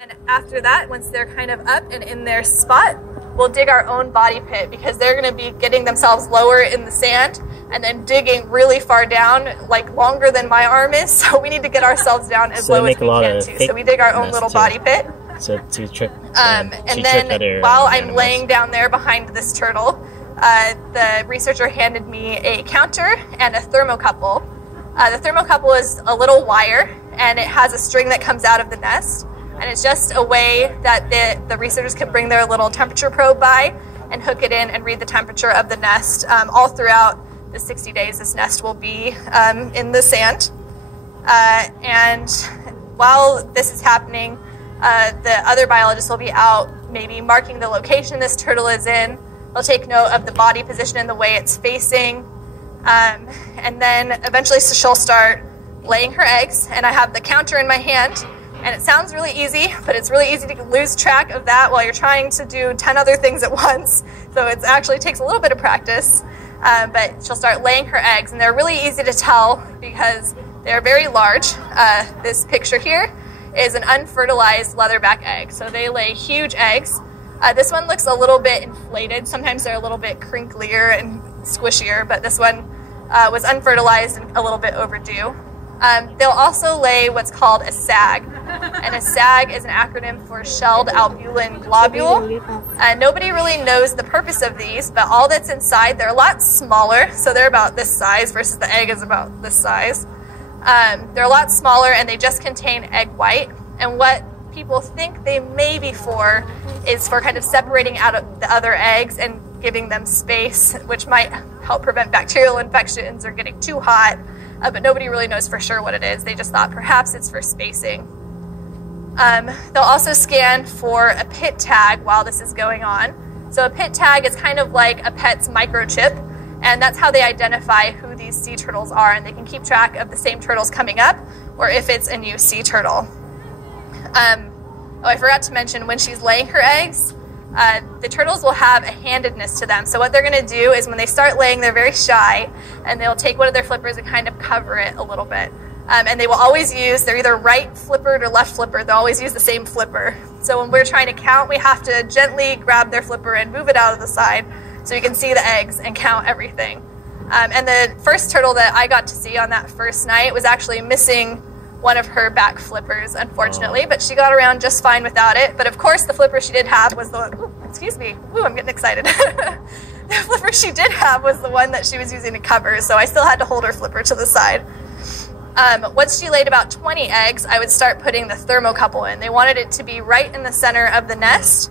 And after that, once they're kind of up and in their spot, we'll dig our own body pit because they're going to be getting themselves lower in the sand and then digging really far down, like longer than my arm is. So we need to get ourselves down as low as we can too. So we dig our own little body pit. So to trick, and then while I'm laying down there behind this turtle, the researcher handed me a counter and a thermocouple. The thermocouple is a little wire and it has a string that comes out of the nest. And it's just a way that the researchers can bring their little temperature probe by and hook it in and read the temperature of the nest. All throughout the 60 days, this nest will be in the sand. And while this is happening, the other biologists will be out maybe marking the location this turtle is in. They'll take note of the body position and the way it's facing. And then eventually she'll start laying her eggs. And I have the counter in my hand. And it sounds really easy, but it's really easy to lose track of that while you're trying to do 10 other things at once. So it actually takes a little bit of practice. But she'll start laying her eggs, and they're really easy to tell because they're very large. This picture here is an unfertilized leatherback egg. So they lay huge eggs. This one looks a little bit inflated. Sometimes they're a little bit crinklier and squishier, but this one was unfertilized and a little bit overdue. They'll also lay what's called a SAG, and a SAG is an acronym for shelled albumin globule. Nobody really knows the purpose of these, but all that's inside, they're a lot smaller, so they're about this size versus the egg is about this size. They're a lot smaller and they just contain egg white, and what people think they may be for is for kind of separating out of the other eggs and giving them space, which might help prevent bacterial infections or getting too hot. But nobody really knows for sure what it is. They just thought perhaps it's for spacing. They'll also scan for a pit tag while this is going on. So a pit tag is kind of like a pet's microchip, and that's how they identify who these sea turtles are, and they can keep track of the same turtles coming up or if it's a new sea turtle. I forgot to mention, when she's laying her eggs, the turtles will have a handedness to them. So what they're going to do is when they start laying, they're very shy, and they'll take one of their flippers and kind of cover it a little bit. And they will always use, they're either right flippered or left flippered. They'll always use the same flipper. So when we're trying to count, we have to gently grab their flipper and move it out of the side so you can see the eggs and count everything. And the first turtle that I got to see on that first night was actually missing one of her back flippers, unfortunately, but she got around just fine without it. But of course, the flipper she did have was the, I'm getting excited. The flipper she did have was the one that she was using to cover, so I still had to hold her flipper to the side. Once she laid about 20 eggs, I would start putting the thermocouple in. They wanted it to be right in the center of the nest.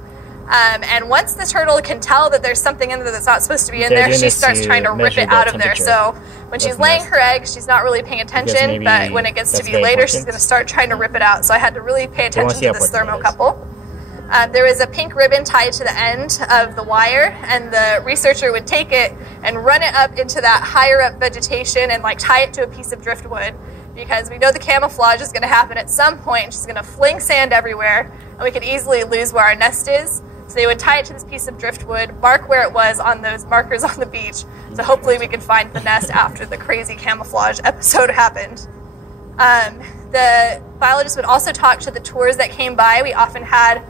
And once the turtle can tell that there's something in there that's not supposed to be in there, she starts trying to rip it out of there. So when she's laying her eggs, she's not really paying attention, but when it gets to be later, she's going to start trying to rip it out. So I had to really pay attention to this thermocouple. There was a pink ribbon tied to the end of the wire, and the researcher would take it and run it up into that higher up vegetation and like tie it to a piece of driftwood, because we know the camouflage is going to happen at some point, and she's going to fling sand everywhere, and we could easily lose where our nest is. So they would tie it to this piece of driftwood, mark where it was on those markers on the beach, so hopefully we could find the nest after the crazy camouflage episode happened. The biologists would also talk to the tours that came by. We often had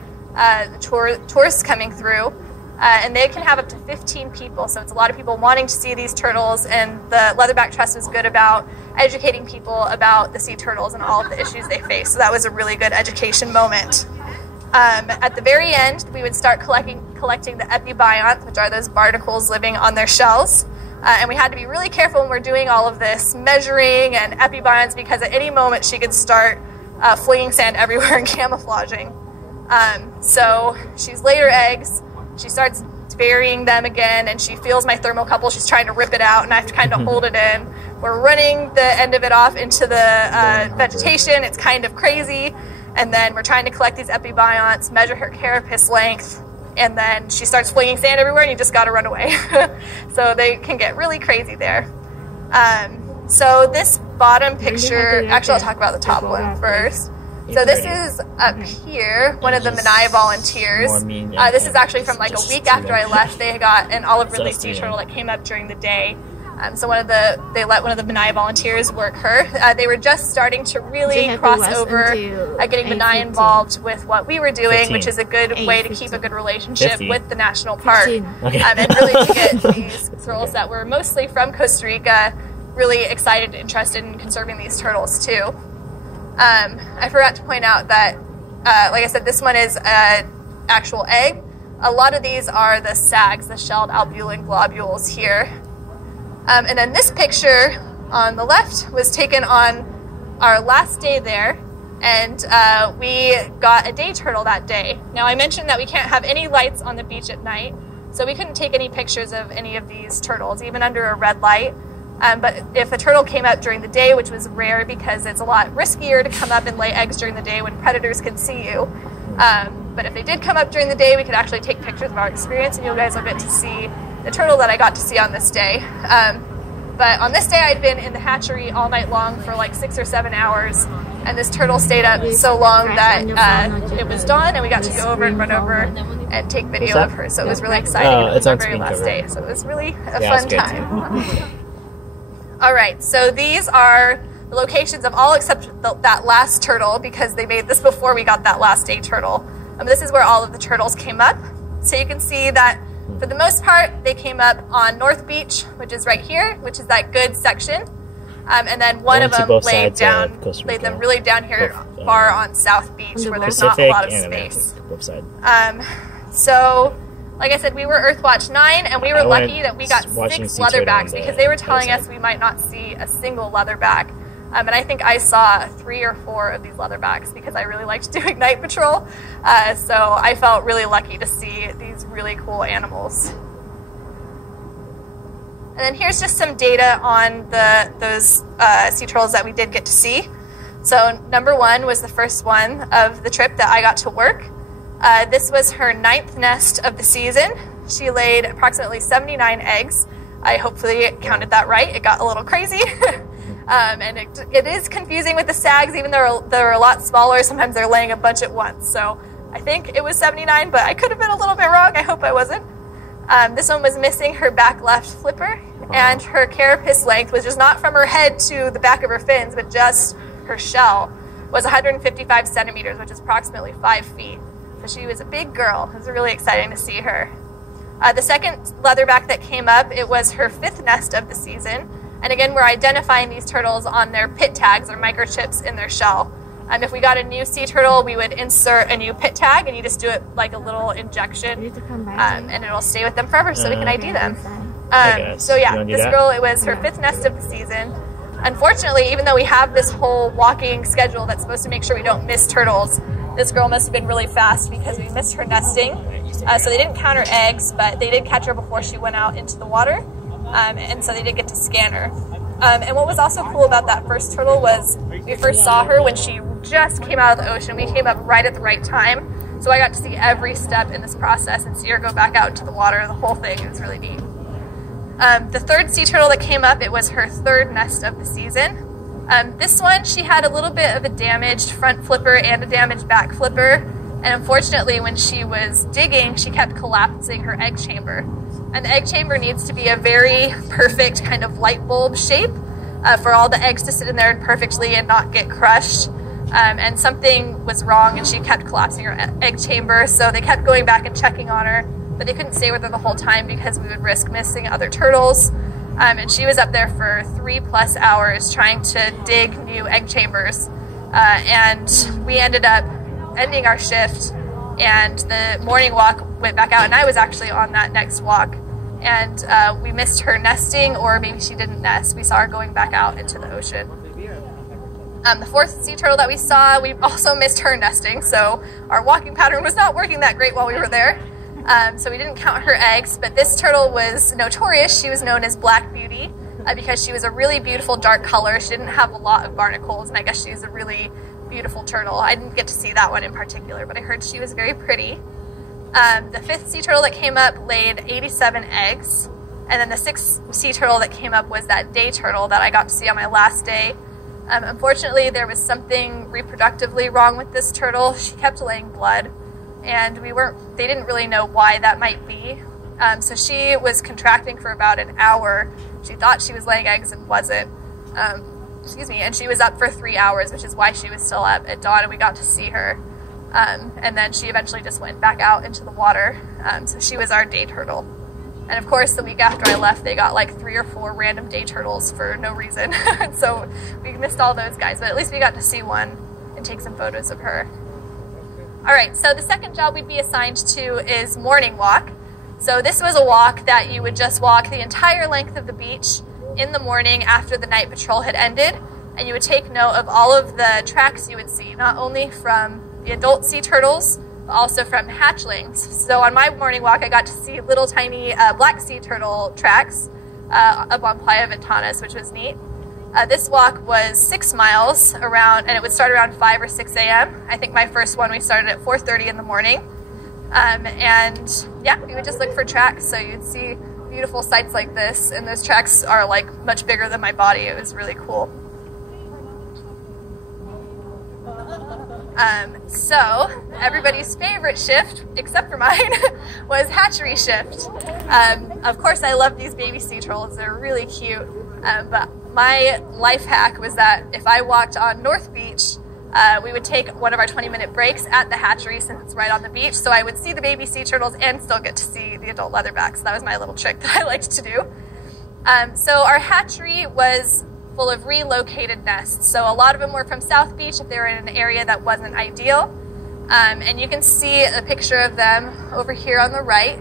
tourists coming through, and they can have up to 15 people, so it's a lot of people wanting to see these turtles, and the Leatherback Trust was good about educating people about the sea turtles and all of the issues they face, so that was a really good education moment. At the very end, we would start collecting the epibionts, which are those barnacles living on their shells. And we had to be really careful when we're doing all of this measuring and epibionts, because at any moment she could start flinging sand everywhere and camouflaging. So she's laid her eggs, she starts burying them again, and she feels my thermocouple. She's trying to rip it out, and I have to kind of hold it in. We're running the end of it off into the vegetation. It's kind of crazy. And then we're trying to collect these epibionts, measure her carapace length, and then she starts flinging sand everywhere, and you just got to run away. So they can get really crazy there. So this bottom picture, actually I'll talk about the top one first. So this is up here, one of the Menai volunteers. This is actually from like a week after I left. They got an olive ridley sea turtle that came up during the day. So they let one of the Benai volunteers work her. They were just starting to really cross over getting Benai involved with what we were doing, 15. which is a good way to keep a good relationship 50. with the national park. Okay. And really to get these girls that were mostly from Costa Rica really excited and interested in conserving these turtles too. I forgot to point out that, like I said, this one is an actual egg. A lot of these are the sags, the shelled albulin globules here. And then this picture on the left was taken on our last day there, and we got a day turtle that day. Now I mentioned that we can't have any lights on the beach at night, so we couldn't take any pictures of any of these turtles, even under a red light. But if a turtle came up during the day, which was rare because it's a lot riskier to come up and lay eggs during the day when predators can see you. But if they did come up during the day, we could actually take pictures of our experience, and you guys will get to see the turtle that I got to see on this day. But on this day, I'd been in the hatchery all night long for like 6 or 7 hours, and this turtle stayed up so long that it was dawn, and we got to go over and run over and take video of her. So it was really exciting. It was our very last day, so it was really a fun time. All right, so these are the locations of all except that last turtle, because they made this before we got that last day turtle. This is where all of the turtles came up. So you can see that for the most part, they came up on North Beach, which is right here, which is that good section. And then one of them laid them really down here far on South Beach, where there's not a lot of space. So, like I said, we were Earthwatch 9, and we were lucky that we got 6 leatherbacks, because they were telling us we might not see a single leatherback. And I think I saw 3 or 4 of these leatherbacks because I really liked doing night patrol. So I felt really lucky to see these really cool animals. And then here's just some data on those sea turtles that we did get to see. So number 1 was the first one of the trip that I got to work. This was her 9th nest of the season. She laid approximately 79 eggs. I hopefully counted that right. It got a little crazy. And it is confusing with the sags, even though they're a lot smaller. Sometimes they're laying a bunch at once. So I think it was 79, but I could have been a little bit wrong. I hope I wasn't. This one was missing her back left flipper, and her carapace length, which is not from her head to the back of her fins, but just her shell, was 155 centimeters, which is approximately 5 feet. So she was a big girl. It was really exciting to see her. The second leatherback that came up, it was her 5th nest of the season. And again, we're identifying these turtles on their pit tags, or microchips in their shell. If we got a new sea turtle, we would insert a new pit tag, and you just do it like a little injection, and it'll stay with them forever, so we can ID them. So yeah, this girl, it was her 5th nest of the season. Unfortunately, even though we have this whole walking schedule that's supposed to make sure we don't miss turtles, this girl must have been really fast because we missed her nesting. So they didn't count her eggs, but they did catch her before she went out into the water. And so they did get to scan her. And what was also cool about that first turtle was we first saw her when she just came out of the ocean. We came up right at the right time. So I got to see every step in this process and see her go back out into the water, the whole thing. It was really neat. The third sea turtle that came up, it was her 3rd nest of the season. This one, she had a little bit of a damaged front flipper and a damaged back flipper. And unfortunately, when she was digging, she kept collapsing her egg chamber. And the egg chamber needs to be a very perfect kind of light bulb shape for all the eggs to sit in there perfectly and not get crushed. And something was wrong, and she kept collapsing her egg chamber, so they kept going back and checking on her, but they couldn't stay with her the whole time because we would risk missing other turtles. And she was up there for 3+ hours trying to dig new egg chambers. And we ended up ending our shift, and the morning walk went back out, and I was actually on that next walk, and we missed her nesting, or maybe she didn't nest. We saw her going back out into the ocean. The 4th sea turtle that we saw, we also missed her nesting, so our walking pattern was not working that great while we were there. So we didn't count her eggs, but this turtle was notorious. She was known as Black Beauty because she was a really beautiful dark color. She didn't have a lot of barnacles, and I guess she was a really beautiful turtle. I didn't get to see that one in particular, but I heard she was very pretty. The 5th sea turtle that came up laid 87 eggs, and then the 6th sea turtle that came up was that day turtle that I got to see on my last day. Unfortunately, there was something reproductively wrong with this turtle. She kept laying blood, and they didn't really know why that might be. So she was contracting for about an hour. She thought she was laying eggs and wasn't. And she was up for 3 hours, which is why she was still up at dawn, and we got to see her. And then she eventually just went back out into the water. So she was our day turtle. And of course, the week after I left, they got like 3 or 4 random day turtles for no reason. So we missed all those guys, but at least we got to see one and take some photos of her. All right, so the second job we'd be assigned to is morning walk. So this was a walk that you would just walk the entire length of the beach in the morning after the night patrol had ended, and you would take note of all of the tracks you would see, not only from the adult sea turtles, but also from hatchlings. So on my morning walk, I got to see little tiny black sea turtle tracks up on Playa Ventanas, which was neat. This walk was 6 miles around, and it would start around 5 or 6 a.m. I think my first one we started at 4:30 in the morning. And yeah, we would just look for tracks, so you'd see beautiful sights like this, and those tracks are like much bigger than my body. It was really cool. So everybody's favorite shift, except for mine, was hatchery shift. Of course, I love these baby sea turtles. They're really cute. But my life hack was that if I walked on North Beach, we would take one of our 20-minute breaks at the hatchery since it's right on the beach. So I would see the baby sea turtles and still get to see the adult leatherbacks. That was my little trick that I liked to do. So our hatchery was full of relocated nests. So a lot of them were from South Beach if they were in an area that wasn't ideal. And you can see a picture of them over here on the right.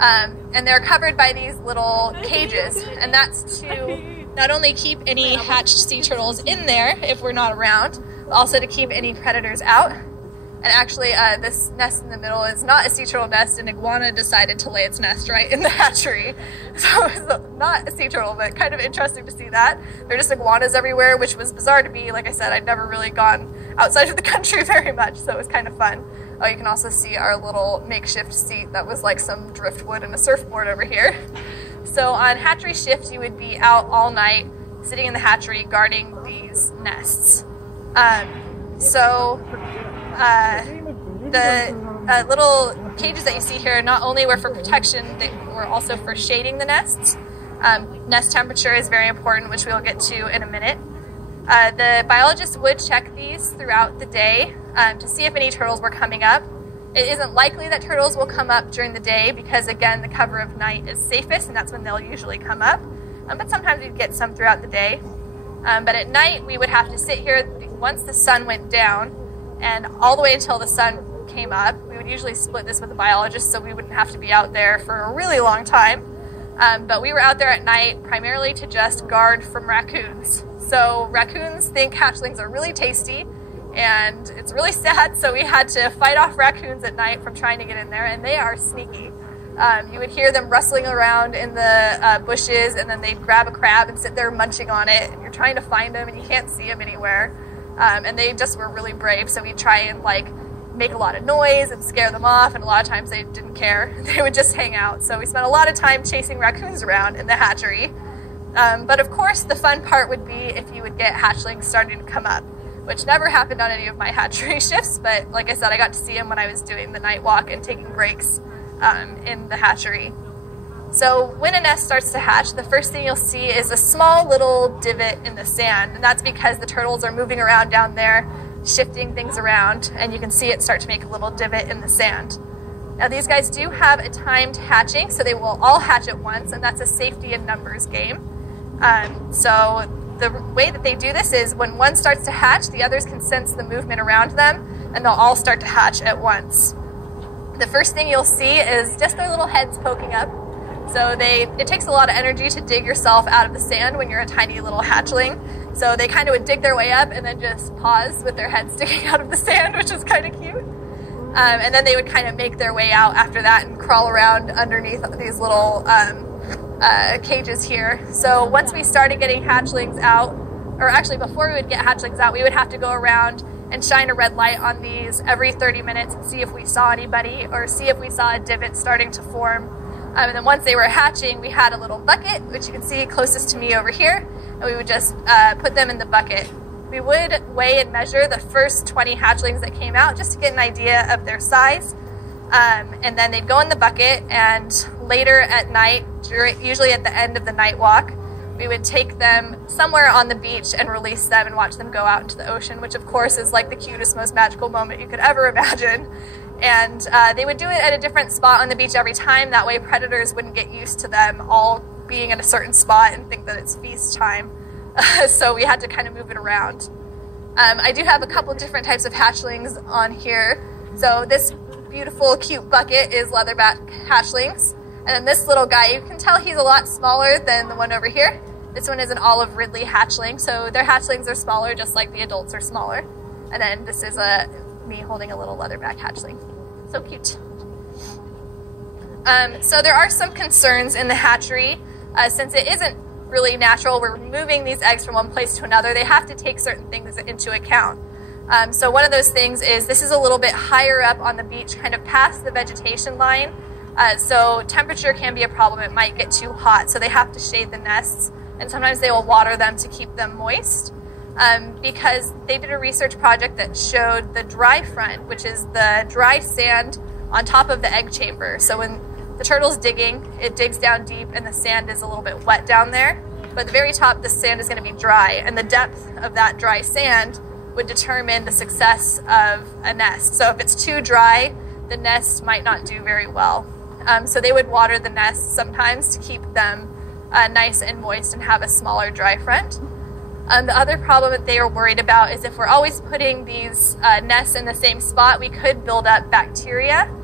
And they're covered by these little cages. And that's to not only keep any hatched sea turtles in there if we're not around, but also to keep any predators out. And actually, this nest in the middle is not a sea turtle nest. An iguana decided to lay its nest right in the hatchery. So it's not a sea turtle, but kind of interesting to see that. There are just iguanas everywhere, which was bizarre to me. Like I said, I'd never really gone outside of the country very much, so it was kind of fun. Oh, you can also see our little makeshift seat that was like some driftwood and a surfboard over here. So on hatchery shift, you would be out all night, sitting in the hatchery, guarding these nests. The little cages that you see here not only were for protection, they were also for shading the nests. Nest temperature is very important, which we'll get to in a minute. The biologists would check these throughout the day to see if any turtles were coming up. It isn't likely that turtles will come up during the day because, again, the cover of night is safest, and that's when they'll usually come up. But sometimes we'd get some throughout the day. But at night, we would have to sit here once the sun went down and all the way until the sun came up. We would usually split this with a biologist so we wouldn't have to be out there for a really long time. But we were out there at night primarily to just guard from raccoons. So raccoons think hatchlings are really tasty, and it's really sad, so we had to fight off raccoons at night from trying to get in there, and they are sneaky. You would hear them rustling around in the bushes, and then they'd grab a crab and sit there munching on it, and you're trying to find them, and you can't see them anywhere. And they just were really brave, so we'd try and like make a lot of noise and scare them off, and a lot of times they didn't care. They would just hang out. So we spent a lot of time chasing raccoons around in the hatchery. But of course, the fun part would be if you would get hatchlings starting to come up, which never happened on any of my hatchery shifts, but like I said, I got to see them when I was doing the night walk and taking breaks in the hatchery. So when a nest starts to hatch, the first thing you'll see is a small little divot in the sand, and that's because the turtles are moving around down there, shifting things around, and you can see it start to make a little divot in the sand. Now these guys do have a timed hatching, so they will all hatch at once, and that's a safety in numbers game. So the way that they do this is when one starts to hatch, the others can sense the movement around them, and they'll all start to hatch at once. The first thing you'll see is just their little heads poking up. So it takes a lot of energy to dig yourself out of the sand when you're a tiny little hatchling. So they kind of would dig their way up and then just pause with their heads sticking out of the sand, which is kind of cute. And then they would kind of make their way out after that and crawl around underneath these little cages here. So once we started getting hatchlings out, or actually before we would get hatchlings out, we would have to go around and shine a red light on these every 30 minutes and see if we saw anybody or see if we saw a divot starting to form. And then once they were hatching, we had a little bucket, which you can see closest to me over here, and we would just put them in the bucket. We would weigh and measure the first 20 hatchlings that came out just to get an idea of their size. And then they'd go in the bucket, and later at night, usually at the end of the night walk, we would take them somewhere on the beach and release them and watch them go out into the ocean, which of course is like the cutest, most magical moment you could ever imagine. And they would do it at a different spot on the beach every time. That way predators wouldn't get used to them all being at a certain spot and think that it's feast time. So we had to kind of move it around. I do have a couple different types of hatchlings on here. So this beautiful, cute bucket is leatherback hatchlings. And then this little guy, you can tell he's a lot smaller than the one over here. This one is an olive ridley hatchling. So their hatchlings are smaller, just like the adults are smaller. And then this is me holding a little leatherback hatchling. So cute. So there are some concerns in the hatchery. Since it isn't really natural, we're moving these eggs from one place to another, they have to take certain things into account. So one of those things is this is a little bit higher up on the beach, kind of past the vegetation line. So temperature can be a problem. It might get too hot, so they have to shade the nests, and sometimes they will water them to keep them moist. Because they did a research project that showed the dry front, which is the dry sand on top of the egg chamber. So when the turtle's digging, it digs down deep and the sand is a little bit wet down there. But at the very top, the sand is going to be dry, and the depth of that dry sand would determine the success of a nest. So if it's too dry, the nest might not do very well. So they would water the nests sometimes to keep them nice and moist and have a smaller dry front. The other problem that they are worried about is if we're always putting these nests in the same spot, we could build up bacteria.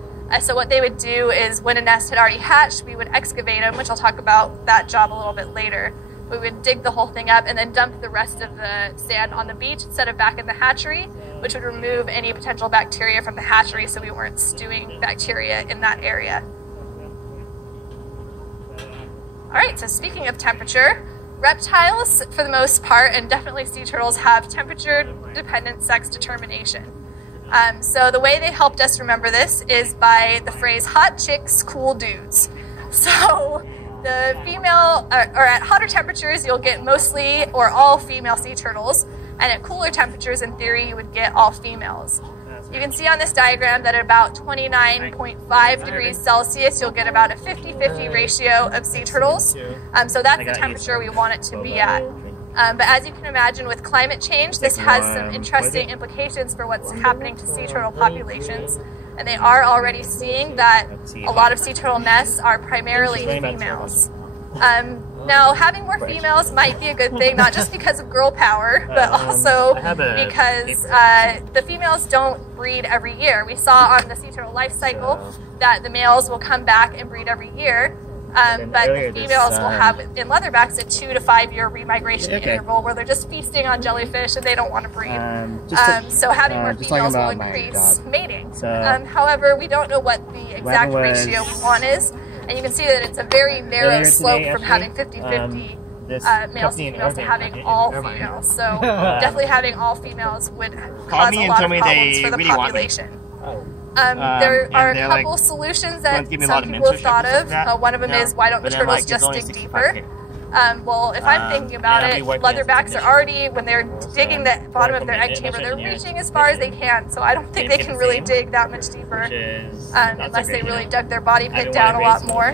So what they would do is when a nest had already hatched, we would excavate them, which I'll talk about that job a little bit later. We would dig the whole thing up and then dump the rest of the sand on the beach instead of back in the hatchery, which would remove any potential bacteria from the hatchery so we weren't stewing bacteria in that area. All right, so speaking of temperature, reptiles, for the most part, and definitely sea turtles, have temperature-dependent sex determination. So the way they helped us remember this is by the phrase, hot chicks, cool dudes. So the female, or at hotter temperatures, you'll get mostly or all female sea turtles, and at cooler temperatures, in theory, you would get all females. You can see on this diagram that at about 29.5 degrees Celsius, you'll get about a 50-50 ratio of sea turtles. So that's the temperature we want it to be at. But as you can imagine, with climate change, this has some interesting implications for what's happening to sea turtle populations. And they are already seeing that a lot of sea turtle nests are primarily females. Now, having more females might be a good thing, not just because of girl power, but also because the females don't breed every year. We saw on the sea turtle life cycle that the males will come back and breed every year, but the females will have, in leatherbacks, a 2 to 5 year remigration interval where they're just feasting on jellyfish and they don't want to breed. So having more females will increase mating. However, we don't know what the exact ratio we want is. And you can see that it's a very narrow slope from having 50-50 males to females to having all females. So definitely having all females would cause a lot of problems for the population. There are a couple solutions that some people have thought of. One of them is, why don't the turtles just dig deeper? Well, if I'm thinking about it, leatherbacks are already, when they're digging the bottom of their egg chamber, they're reaching as far as they can, so I don't think they can really dig that much deeper unless they really dug their body pit down a lot more.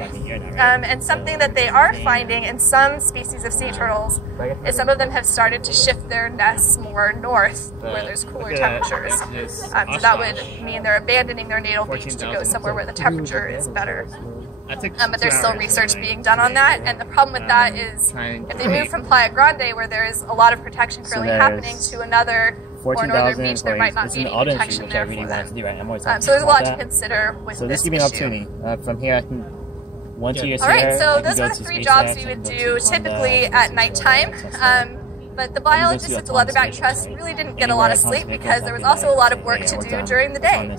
And something that they are finding in some species of sea turtles is some of them have started to shift their nests more north where there's cooler temperatures. So that would mean they're abandoning their natal beach to go somewhere where the temperature is better. But there's still research being done on that, and the problem with that is if they move from Playa Grande, where there's a lot of protection currently happening, to another more northern beach, there might not be any protection there for them. So there's a lot to consider with this issue. From here, I can Alright, so those are the 3 jobs we would do typically at nighttime. But the biologists at the Leatherback Trust really didn't get a lot of sleep because there was also a lot of work to do during the day.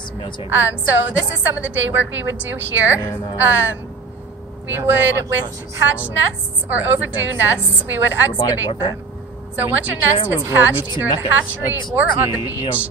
So this is some of the day work we would do here. We would, with hatched nests or overdue nests, we would excavate them. So once your nest has hatched either in the hatchery or on the beach,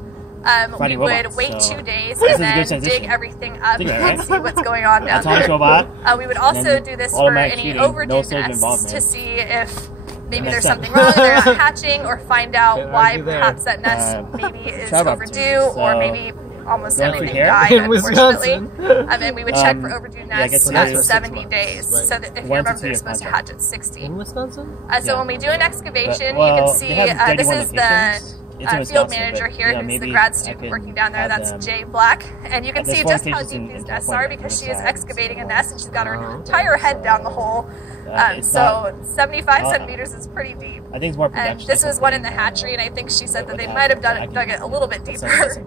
we would wait 2 days and then dig everything up and see what's going on down there. We would also do this for any overdue nests to see if maybe there's something wrong, they're not hatching, or find out why perhaps that nest maybe is overdue, or maybe almost Going everything here? died, In unfortunately. Wisconsin. And we would check for overdue nests so that's at for 70 6 days. months, So that if you 1 to remember, 2 they're year supposed to contract. hatch at 60. In Wisconsin? So when we do an excavation, Well, you can see they have this 31 is the locations. It's in field Wisconsin, manager but, here, you know, who's the maybe grad I student could working down there. have That's them- Jay Black. And you can There's see four just how locations deep these in nests California are on because the she is side, excavating a so- nest and she's got her Oh, okay. entire head down the hole. It's So not- 75 centimeters is pretty deep. I think it's more And production. this was one in the hatchery, and I think she said that they might have dug it a little bit deeper.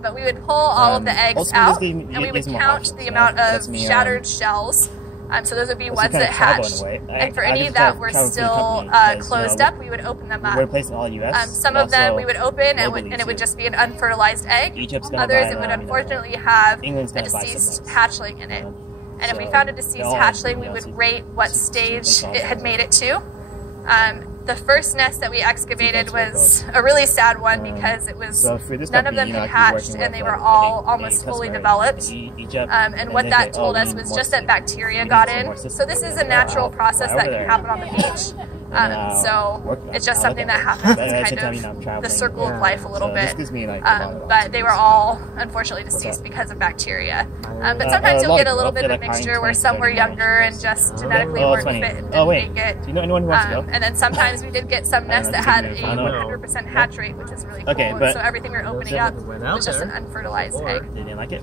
But we would pull all of the eggs also, out, this gave- and we would gives more count options, the you know? amount of Lets me, shattered shells. So those would be also ones kind that of travel in hatched. a way. And for I any just that travel were for the still company because, closed you know, up, we would open them We're up. placed in all U.S. Some but of them also we would open globally, and it would too. just be an unfertilized egg. Egypt's gonna Others buy it would them, unfortunately have England's a gonna buy some deceased eggs. hatchling in it. And if we So found a deceased they're all, hatchling, we you know, would super- rate what super stage big it had dogs. made it to. The first nest that we excavated Two types of was a really sad one Um, because it was So for this none of company, them you know, had I could be hatched working and with, they were like, all a almost customer fully in developed. Egypt, And what they that say, told we us need was more just that sleep. bacteria We got need some in. more So systems. this is Like, a natural I'll process fly that over can there happen on the beach. So it's just something that happens. It's kind of the circle of life a little So bit. this gives me, like, a lot of But they were options. all unfortunately deceased up? because of bacteria. But a sometimes you'll lot get of a little growth, bit of a like, mixture hiring where some were 20, younger and just genetically Oh, weren't it's fit funny. and Oh, wait. didn't make it. Do you know anyone who wants to go? And then sometimes we did get some nests that had a I don't know. 100% hatch rate, which is really cool. Okay, And but- so everything we were opening Those up that went out was just an there unfertilized before. egg. They didn't like it?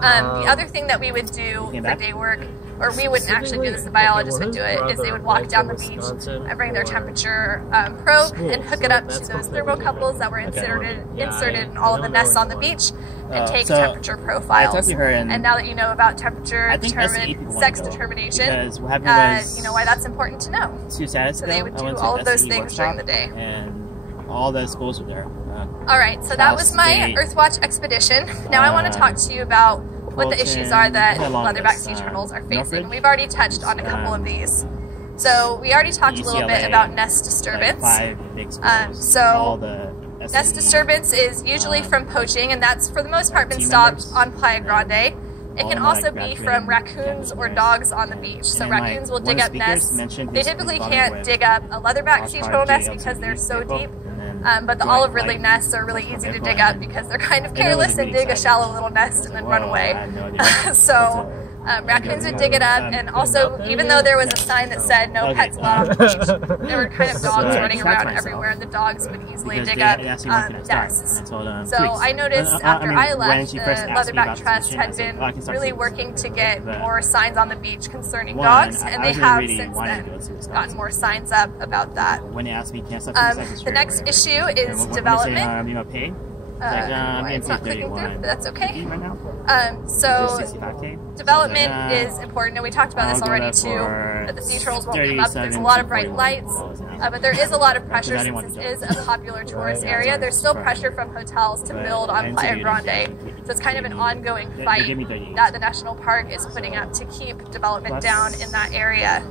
The other thing that we would do came for back? day work, or we wouldn't actually do this, the biologists would do it, is they would walk down the beach and bring their temperature probe and hook it up to those thermocouples that were inserted in all of the nests on the beach and take so temperature I profiles. talked to her and now that you know about temperature I think SE people wanna sex go, determination, because what happened was you know why that's important to know. 2 Saturdays So they ago, would I do went to all an of those SE things during workshop, the day. and all the schools were there. All right, so that was my State, Earthwatch expedition. Now I want to talk to you about what the issues are that leatherback sea turtles are facing. And we've already touched on a couple of these. So we already talked a little bit about nest disturbance. Like 5 big schools, all the Nest disturbance is usually from poaching, and that's for the most part been stopped on Playa Grande. It can also be from raccoons or dogs on the beach. So raccoons will dig up nests. They typically can't dig up a leatherback sea turtle nest because they're so deep. But the olive ridley nests are really easy to dig up because they're kind of careless and dig a shallow little nest and then run away. So raccoons would dig it up, and also, even though there was a sign that said no pets allowed on the beach, there were kind of dogs running around everywhere, and the dogs would easily dig up nests. So I noticed after I left, the Leatherback Trust had been really working to get more signs on the beach concerning dogs, and they have since then gotten more signs up about that. The next issue is development. I'm not clicking through, but that's okay. So development is important, and we talked about this already too, that the sea turtles won't come up. There's a lot of bright lights, but there is a lot of pressure since this is a popular tourist area. There's still pressure from hotels to build on Playa Grande. So it's kind of an ongoing fight that the national park is putting up to keep development down in that area.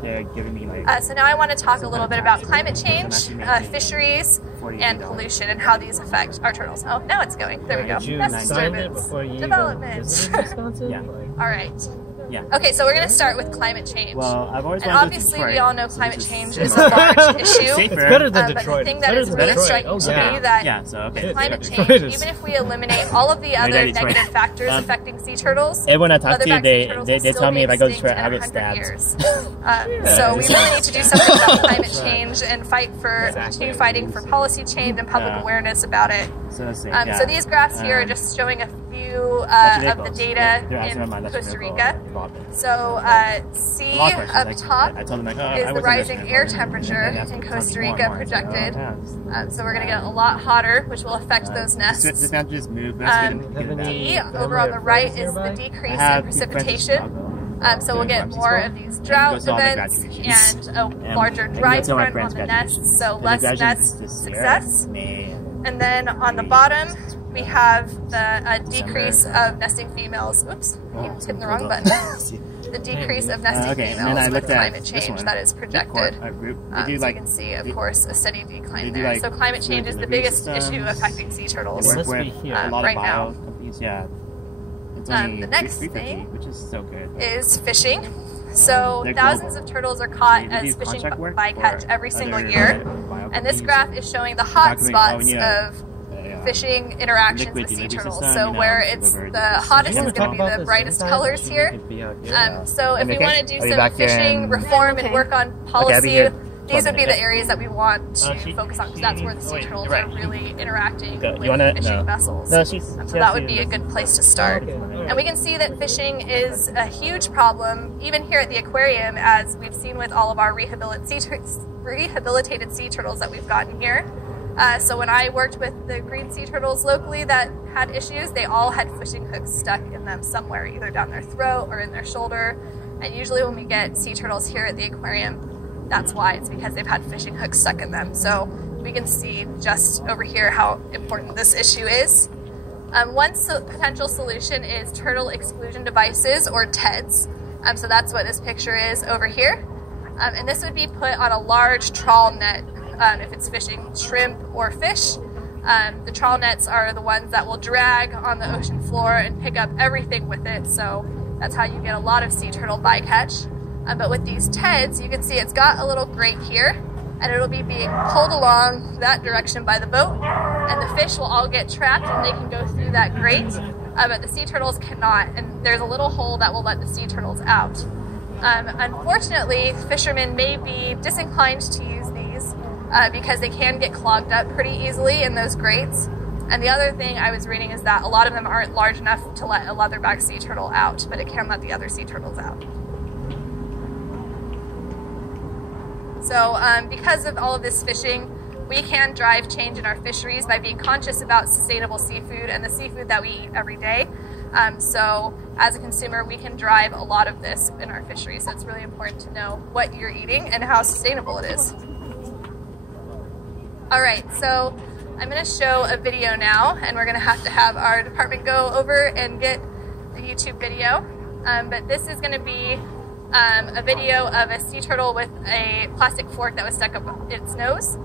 So now I want to talk a little bit about climate change, fisheries, and pollution, and how these affect our turtles. Oh, now it's going. There we go. Nest disturbance. Development. All right. Yeah. Okay, so we're going to start with climate change. Well, I've always and wanted obviously to we all know climate change is a large issue. It's better than But Detroit. the thing that is really striking to me that climate change, even if we eliminate all of the other negative factors affecting sea turtors, everyone I talk to, leatherback they sea turtles they will tell me if I go to extinct Detroit, I'll in get 100 stabbed. years. So we really need to do something about climate change and continue fighting for policy change and public awareness about it. So these graphs here are just showing a few of the data in Costa Rica. So C up top is the rising air temperature in Costa Rica projected. So we're going to get a lot hotter, which will affect those nests. D over on the right is the decrease in precipitation. So we'll get more of these drought events and a larger dry front on the nests, so less nest success. And then on the bottom, we have the decrease of nesting females. Oops, I keep hitting the wrong button. The decrease of nesting females with climate change that is projected. So you can see, of course, a steady decline there. So climate change is the biggest issue affecting sea turtles right now. The next thing which is so good, is fishing. So thousands of turtles are caught as fishing bycatch every single year. And this graph is showing the hot spots of fishing interactions with sea turtles. So where it's the hottest is going to be the brightest colors here. So if we want to do some fishing reform and work on policy, these would be the areas that we want to focus on, because that's where the sea turtles are really interacting with fishing vessels. So that would be a good place to start. And we can see that fishing is a huge problem, even here at the aquarium, as we've seen with all of our rehabilitated sea turtles that we've gotten here. So when I worked with the green sea turtles locally that had issues, they all had fishing hooks stuck in them somewhere, either down their throat or in their shoulder. And usually when we get sea turtles here at the aquarium, that's why. It's because they've had fishing hooks stuck in them. So we can see just over here how important this issue is. One potential solution is turtle exclusion devices, or TEDs. So that's what this picture is over here. And this would be put on a large trawl net if it's fishing shrimp or fish. The trawl nets are the ones that will drag on the ocean floor and pick up everything with it. So that's how you get a lot of sea turtle bycatch. But with these TEDs, you can see it's got a little grate here, and it'll be being pulled along that direction by the boat, and the fish will all get trapped and they can go through that grate, but the sea turtles cannot, and there's a little hole that will let the sea turtles out. Unfortunately, fishermen may be disinclined to use these because they can get clogged up pretty easily in those grates. And the other thing I was reading is that a lot of them aren't large enough to let a leatherback sea turtle out, but it can let the other sea turtles out. So because of all of this fishing, we can drive change in our fisheries by being conscious about sustainable seafood and the seafood that we eat every day. So as a consumer, we can drive a lot of this in our fisheries. So it's really important to know what you're eating and how sustainable it is. All right, so I'm going to show a video now, and we're going to have our department go over and get the YouTube video. But this is going to be a video of a sea turtle with a plastic fork that was stuck up its nose.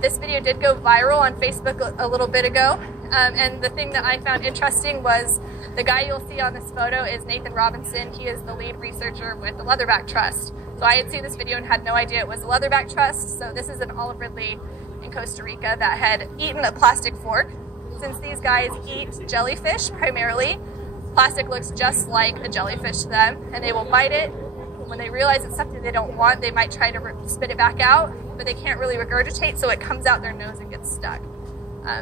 This video did go viral on Facebook a little bit ago, and the thing that I found interesting was the guy you'll see on this photo is Nathan Robinson. He is the lead researcher with the Leatherback Trust. So I had seen this video and had no idea it was a Leatherback Trust. So this is an olive ridley in Costa Rica that had eaten a plastic fork. Since these guys eat jellyfish primarily, plastic looks just like a jellyfish to them, and they will bite it. When they realize it's something they don't want, they might try to spit it back out, but they can't really regurgitate, so it comes out their nose and gets stuck.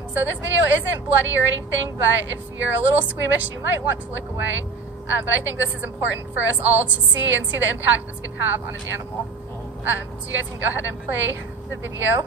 So this video isn't bloody or anything, but if you're a little squeamish, you might want to look away. But I think this is important for us all to see and see the impact this can have on an animal. So you guys can go ahead and play the video.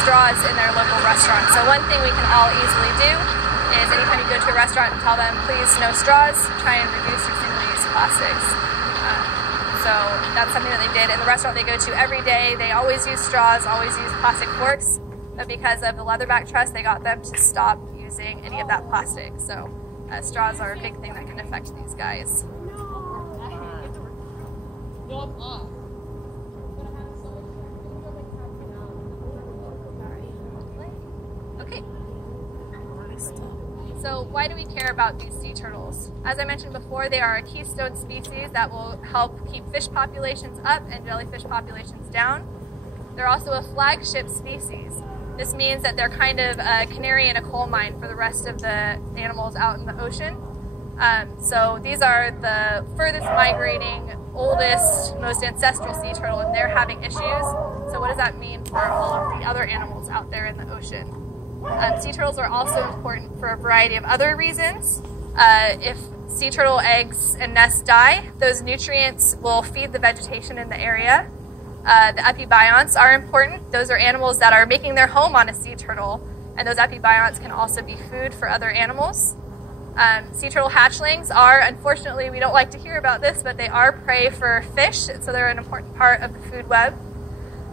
Straws in their local restaurant. So one thing we can all easily do is anytime you go to a restaurant and tell them, please no straws, try and reduce your single-use plastics. So that's something that they did in the restaurant they go to every day. They always use straws, always use plastic forks, but because of the Leatherback Trust, they got them to stop using any of that plastic. So straws are a big thing that can affect these guys. Okay. So why do we care about these sea turtles? As I mentioned before, they are a keystone species that will help keep fish populations up and jellyfish populations down. They're also a flagship species. This means that they're kind of a canary in a coal mine for the rest of the animals out in the ocean. So these are the furthest migrating, oldest, most ancestral sea turtle, and they're having issues. So what does that mean for all of the other animals out there in the ocean? Sea turtles are also important for a variety of other reasons. If sea turtle eggs and nests die, those nutrients will feed the vegetation in the area. The epibionts are important. Those are animals that are making their home on a sea turtle, and those epibionts can also be food for other animals. Sea turtle hatchlings are, unfortunately, we don't like to hear about this, but they are prey for fish, so they're an important part of the food web.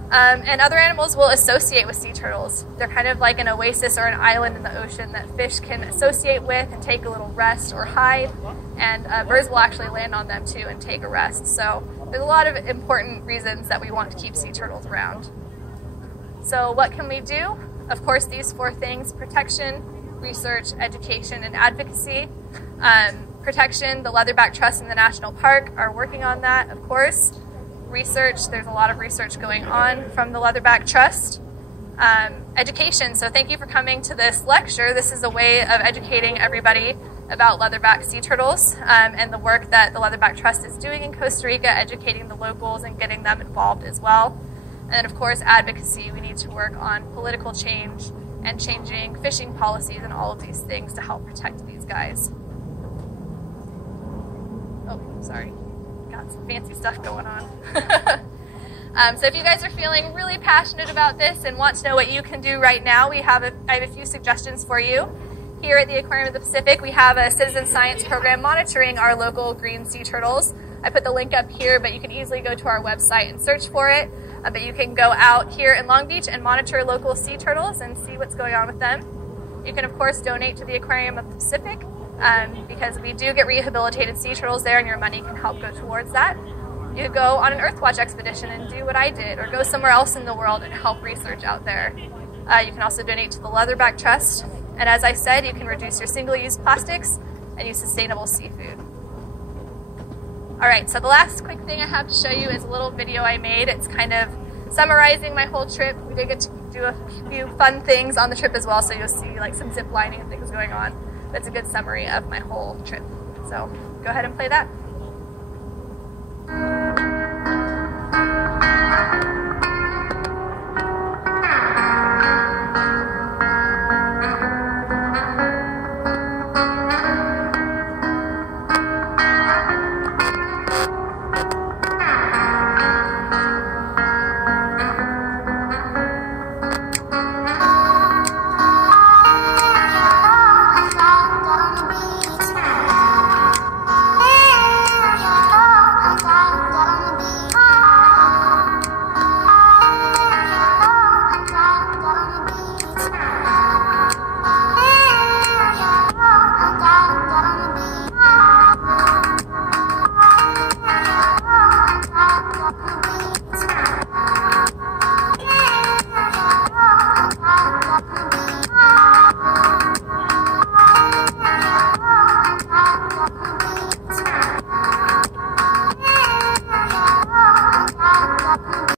And other animals will associate with sea turtles. They're kind of like an oasis or an island in the ocean that fish can associate with and take a little rest or hide, and birds will actually land on them too and take a rest. So there's a lot of important reasons that we want to keep sea turtles around. So what can we do? Of course, these 4 things: protection, research, education, and advocacy. Protection, the Leatherback Trust and the National Park are working on that, of course. Research, there's a lot of research going on from the Leatherback Trust. Education, so thank you for coming to this lecture. This is a way of educating everybody about leatherback sea turtles and the work that the Leatherback Trust is doing in Costa Rica, educating the locals and getting them involved as well. And then, of course, advocacy. We need to work on political change and changing fishing policies and all of these things to help protect these guys. Oh, sorry. Got some fancy stuff going on. So if you guys are feeling really passionate about this and want to know what you can do right now, I have a few suggestions for you. Here at the Aquarium of the Pacific, we have a citizen science program monitoring our local green sea turtles. I put the link up here, but you can easily go to our website and search for it. But you can go out here in Long Beach and monitor local sea turtles and see what's going on with them. You can, of course, donate to the Aquarium of the Pacific because we do get rehabilitated sea turtles there, and your money can help go towards that. You could go on an Earthwatch expedition and do what I did, or go somewhere else in the world and help research out there. You can also donate to the Leatherback Trust. And as I said, you can reduce your single-use plastics and use sustainable seafood. All right, so the last quick thing I have to show you is a little video I made. It's kind of summarizing my whole trip. We did get to do a few fun things on the trip as well, so you'll see like some zip lining and things going on. That's a good summary of my whole trip. So go ahead and play that.